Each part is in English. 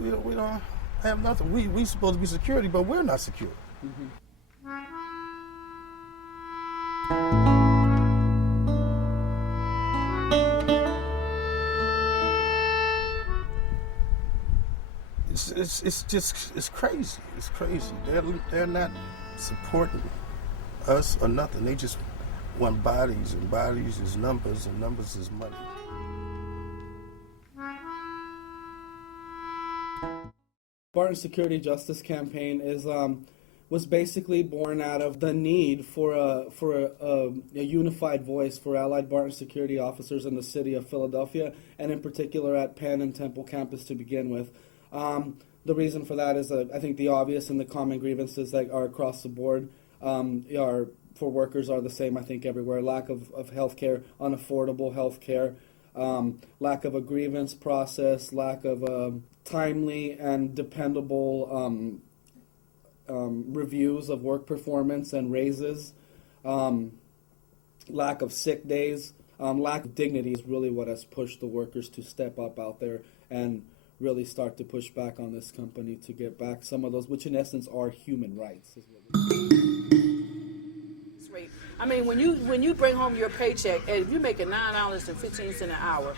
We don't have nothing. We supposed to be security, but we're not secure. Mm-hmm. It's crazy. It's crazy. They're not supporting us or nothing. They just want bodies, and bodies is numbers, and numbers is money. Barton Security Justice Campaign was basically born out of the need for a unified voice for allied Barton security officers in the city of Philadelphia, and in particular at Penn and Temple campus to begin with. The reason for that is I think the obvious and the common grievances that are across the board for workers are the same, I think, everywhere. Lack of health care, unaffordable health care, lack of a grievance process, lack of timely and dependable reviews of work performance and raises, lack of sick days, lack of dignity is really what has pushed the workers to step up out there and really start to push back on this company to get back some of those, which in essence are human rights. I mean, when you bring home your paycheck, and if you're making $9.15 an hour,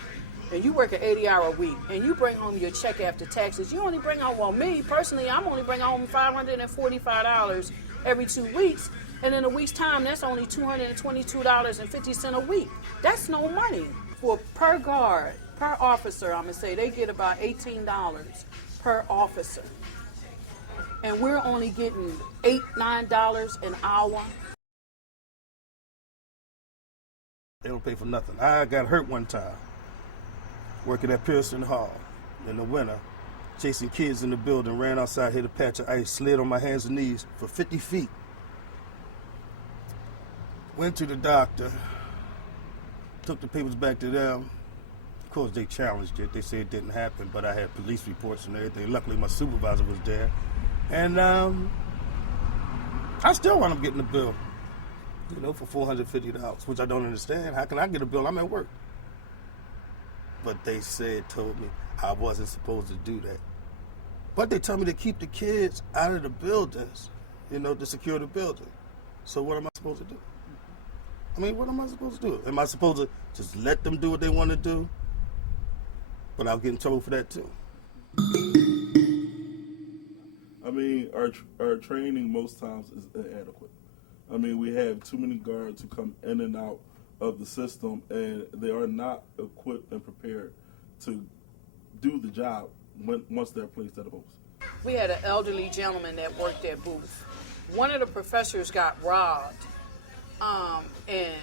and you work an 80-hour week, and you bring home your check after taxes, you only bring home, well, me personally, I'm only bringing home $545 every 2 weeks, and in a week's time, that's only $222.50 a week. That's no money. For per guard, per officer, I'm going to say, they get about $18 per officer. And we're only getting $8, $9 an hour. They don't pay for nothing. I got hurt one time working at Pearson Hall in the winter, chasing kids in the building, ran outside, hit a patch of ice, slid on my hands and knees for 50 feet. Went to the doctor, took the papers back to them. Of course, they challenged it. They said it didn't happen, but I had police reports and everything. Luckily, my supervisor was there. And I still wound up getting the bill, for $450, which I don't understand. How can I get a bill? I'm at work. But they told me I wasn't supposed to do that. But they told me to keep the kids out of the buildings, to secure the building. So what am I supposed to do? I mean, what am I supposed to do? Am I supposed to just let them do what they want to do? But I'll get in trouble for that too. I mean, our training most times is inadequate. I mean, we have too many guards who come in and out of the system, and they are not equipped and prepared to do the job once they're placed at a post. We had an elderly gentleman that worked at Booth. One of the professors got robbed, and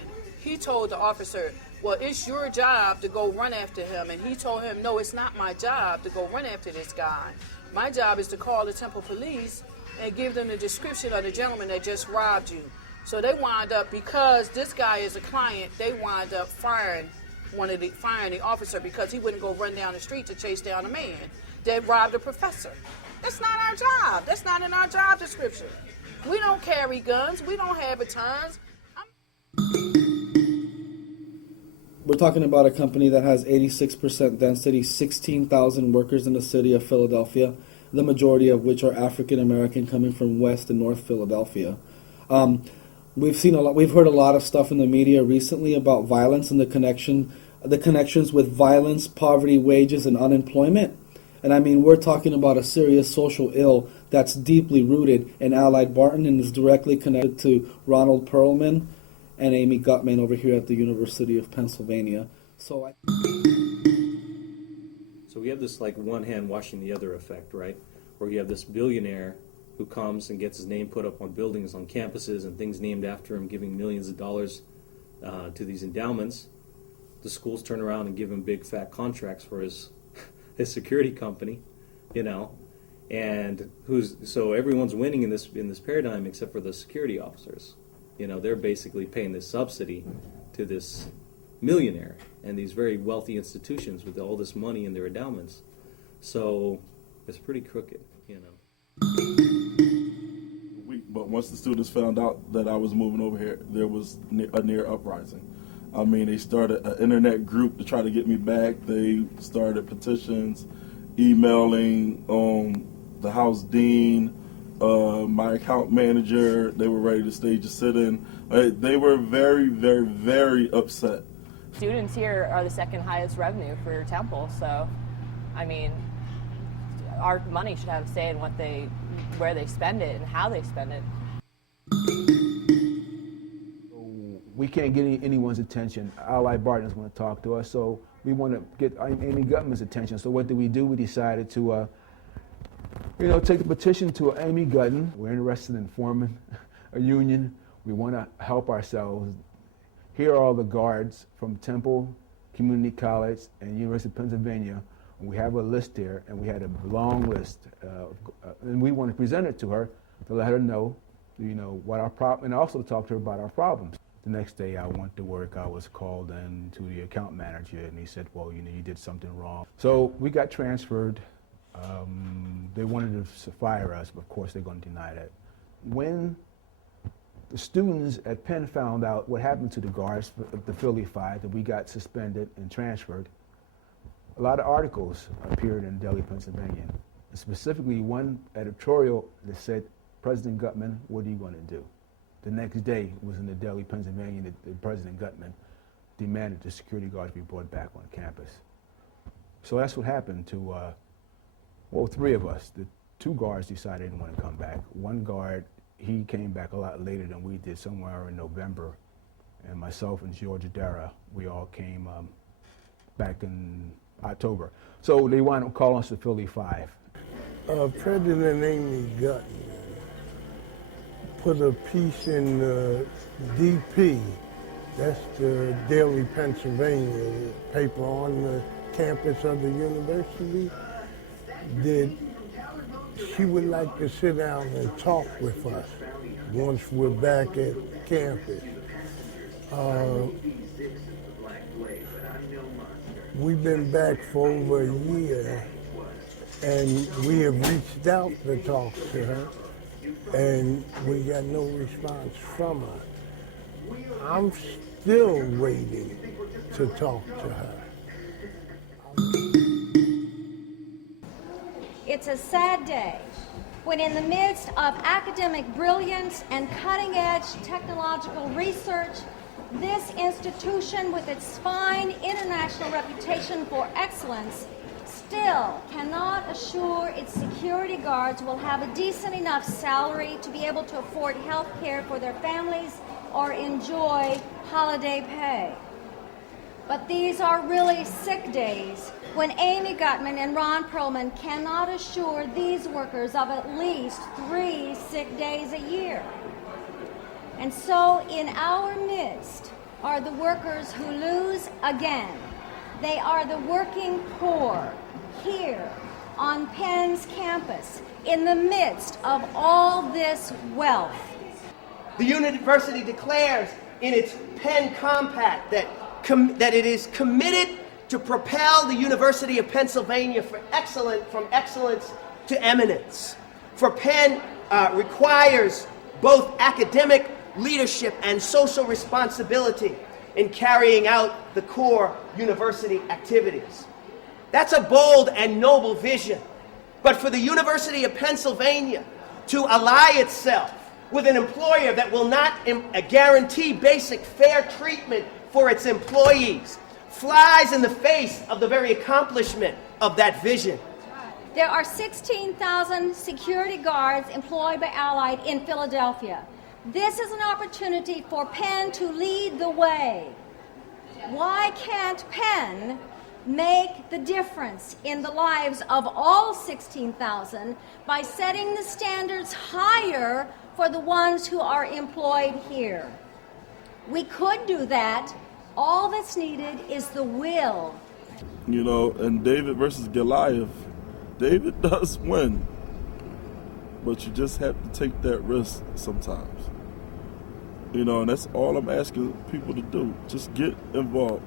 he told the officer, well, it's your job to go run after him. And he told him, no, it's not my job to go run after this guy. My job is to call the Temple Police and give them the description of the gentleman that just robbed you. So they wind up, because this guy is a client, they wind up firing the officer because he wouldn't go run down the street to chase down a man that robbed a professor. That's not our job. That's not in our job description. We don't carry guns. We don't have batons. We're talking about a company that has 86% density, 16,000 workers in the city of Philadelphia, the majority of which are African American, coming from West and North Philadelphia. We've heard a lot of stuff in the media recently about violence and the connections with violence, poverty, wages, and unemployment. And I mean, we're talking about a serious social ill that's deeply rooted in Allied Barton and is directly connected to Ronald Perlman and Amy Gutman over here at the University of Pennsylvania. So we have this like one hand washing the other effect, right? Where you have this billionaire who comes and gets his name put up on buildings on campuses and things named after him, giving millions of dollars to these endowments. The schools turn around and give him big fat contracts for his security company, and so everyone's winning in this paradigm except for the security officers. They're basically paying this subsidy to this millionaire and these very wealthy institutions with all this money in their endowments. So it's pretty crooked, But once the students found out that I was moving over here, there was a near uprising. I mean, they started an internet group to try to get me back. They started petitions, emailing the house dean, my account manager. They were ready to stage a sit-in. They were very, very, very upset. Students here are the second highest revenue for Temple, so, I mean, our money should have a say in where they spend it and how they spend it. We can't get anyone's attention. Allied Barton's want to talk to us, so we want to get Amy Gutman's attention. So what did? We decided to, take the petition to Amy Gutman. We're interested in forming a union. We want to help ourselves. Here are all the guards from Temple Community College and University of Pennsylvania. We have a list here, and we had a long list, and we want to present it to her to let her know, what our problem, and also to talk to her about our problems. The next day I went to work, I was called in to the account manager, and he said, well, you did something wrong. So we got transferred. They wanted to fire us, but of course they're going to deny that. When the students at Penn found out what happened to the guards of the Philly Five, that we got suspended and transferred, a lot of articles appeared in Delhi, Pennsylvania. And specifically one editorial that said, President Gutman, what are you going to do? The next day was in the Delhi, Pennsylvania, that President Gutman demanded the security guards be brought back on campus. So that's what happened to, three of us. The two guards decided they didn't want to come back. One guard, he came back a lot later than we did, somewhere in November. And myself and George Adara, we all came back in October. So they wound up calling us the Philly Five. President Amy Gutman put a piece in DP, that's the Daily Pennsylvania paper on the campus of the university, that she would like to sit down and talk with us once we're back at campus. We've been back for over a year, and we have reached out to talk to her, and we got no response from her. I'm still waiting to talk to her. It's a sad day when in the midst of academic brilliance and cutting-edge technological research, this institution with its fine international reputation for excellence still cannot assure its security guards will have a decent enough salary to be able to afford health care for their families or enjoy holiday pay. But these are really sick days when Amy Gutman and Ron Perlman cannot assure these workers of at least 3 sick days a year. And so in our midst are the workers who lose again. They are the working poor here on Penn's campus in the midst of all this wealth. The university declares in its Penn Compact that it is committed to propel the University of Pennsylvania from excellence to eminence. For Penn requires both academic leadership and social responsibility in carrying out the core university activities. That's a bold and noble vision. But for the University of Pennsylvania to ally itself with an employer that will not guarantee basic fair treatment for its employees flies in the face of the very accomplishment of that vision. There are 16,000 security guards employed by Allied in Philadelphia. This is an opportunity for Penn to lead the way. Why can't Penn make the difference in the lives of all 16,000 by setting the standards higher for the ones who are employed here? We could do that. All that's needed is the will. And David versus Goliath, David does win, but you just have to take that risk sometimes. And that's all I'm asking people to do. Just get involved.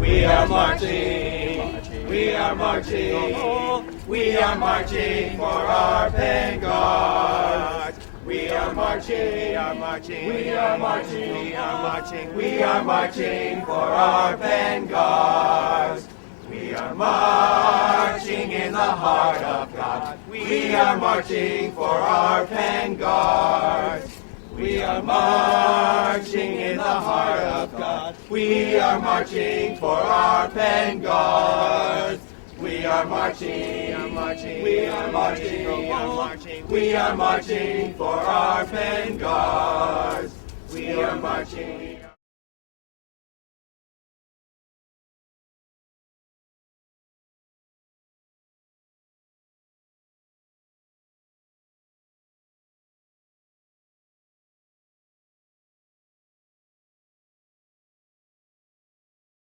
We are marching, we are marching, we are marching for our Penn guards. We are marching, we are marching, we are marching, we are marching, we are marching for our Penn guards. We are marching in in the heart of God. We are marching for our Penn Guards. We are marching in the heart of God. We are marching for our Penn Guards. We are marching, we are marching, we are marching, we are marching, we are marching for our Penn Guards. We are marching.